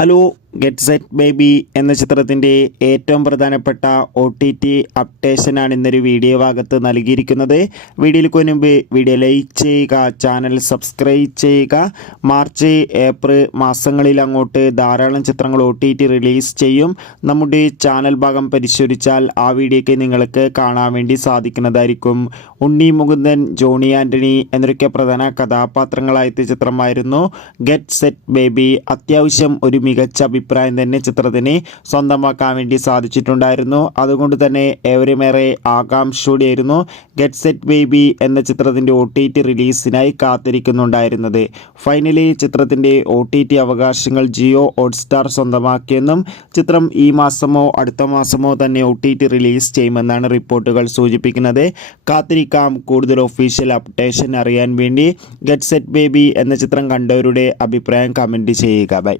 Hello, get set baby എന്ന ചിത്രത്തിൻ്റെ ഏറ്റവും പ്രധാനപ്പെട്ട OTT അപ്ഡേഷനാണ് ഇന്നൊരു വീഡിയോ ഭാഗത്ത് നൽകിയിരിക്കുന്നത്. വീഡിയോയ്ക്ക് മുൻപ് വീഡിയോ ലൈക്ക് ചെയ്യുക, ചാനൽ സബ്സ്ക്രൈബ് ചെയ്യുക. മാർച്ച് ഏപ്രിൽ മാസങ്ങളിൽ അങ്ങോട്ട് ധാരാളം ചിത്രങ്ങൾ OTT റിലീസ് ചെയ്യും. നമ്മുടെ ചാനൽ ഭാഗം പരിശോധിച്ചാൽ ആ വീഡിയോയ്ക്ക് നിങ്ങൾക്ക് കാണാൻ വേണ്ടി സാധിക്കുന്നതായിരിക്കും. ഉണ്ണി മുകുന്ദൻ, ജോണി ആൻ്റണി എന്നൊക്കെ പ്രധാന കഥാപാത്രങ്ങളായ ചിത്രമായിരുന്നു ഗെറ്റ് സെറ്റ് ബേബി. അത്യാവശ്യം ഒരു മികച്ച അഭിപ്രായം തന്നെ ചിത്രത്തിന് സ്വന്തമാക്കാൻ വേണ്ടി സാധിച്ചിട്ടുണ്ടായിരുന്നു. അതുകൊണ്ട് തന്നെ ഏവരുമേറെ ആകാംക്ഷയോടെയായിരുന്നു ഗെറ്റ് സെറ്റ് ബേബി എന്ന ചിത്രത്തിൻ്റെ OTT റിലീസിനായി കാത്തിരിക്കുന്നുണ്ടായിരുന്നത്. ഫൈനലി ചിത്രത്തിൻ്റെ OTT അവകാശങ്ങൾ ജിയോ ഹോട്ട്സ്റ്റാർ സ്വന്തമാക്കിയെന്നും ചിത്രം ഈ മാസമോ അടുത്ത മാസമോ തന്നെ OTT റിലീസ് ചെയ്യുമെന്നാണ് റിപ്പോർട്ടുകൾ സൂചിപ്പിക്കുന്നത്. കാത്തിരിക്കാം കൂടുതൽ ഒഫീഷ്യൽ അപ്ഡേഷൻ അറിയാൻ വേണ്ടി. ഗെറ്റ് സെറ്റ് ബേബി എന്ന ചിത്രം കണ്ടവരുടെ അഭിപ്രായം കമൻറ്റ് ചെയ്യുക. ബൈ.